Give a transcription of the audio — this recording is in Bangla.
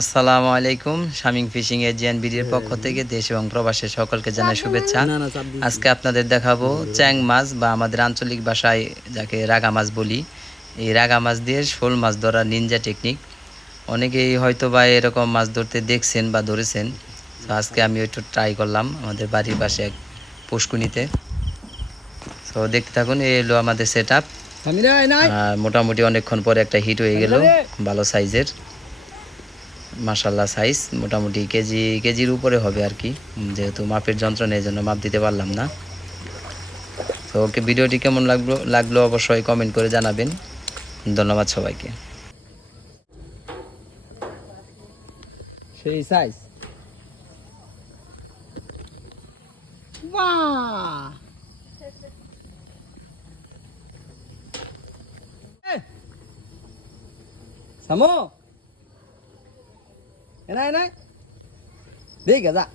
আসসালামু আলাইকুম শামিং ফিশিং এর জিয়ান বিডির পক্ষ থেকে দেশ এবং প্রবাসের সকলকে জানাই শুভেচ্ছা। আজকে আপনাদের দেখাবো চ্যাং মাছ বা আমাদের আঞ্চলিক ভাষায় যাকে রাগা মাছ বলি। এই রাগা মাছ দিয়ে শোল মাছ ধরার নিনজা টেকনিক অনেকেই হয়তো বা এরকম মাছ ধরতে দেখছেন বা ধরেছেন। তো আজকে আমি একটু ট্রাই করলাম আমাদের বাড়ির পাশে এক পুষ্কুনিতে। তো দেখতে থাকুন এই হলো আমাদের সেট আপ আর মোটামুটি অনেকক্ষণ পরে একটা হিট হয়ে গেল ভালো সাইজের মাসাল্লাহ সাইজ মোটামুটি কেজি, কেজির উপরে হবে আর কি। যেহেতু মাপের যন্ত্র নেই জন্য মাপ দিতে পারলাম না। তো ওকে ভিডিওটি কেমন লাগল লাগল অবশ্যই কমেন্ট করে জানাবেন। ধন্যবাদ সবাইকে। সেই size đấy này đấy. Đi cả dạng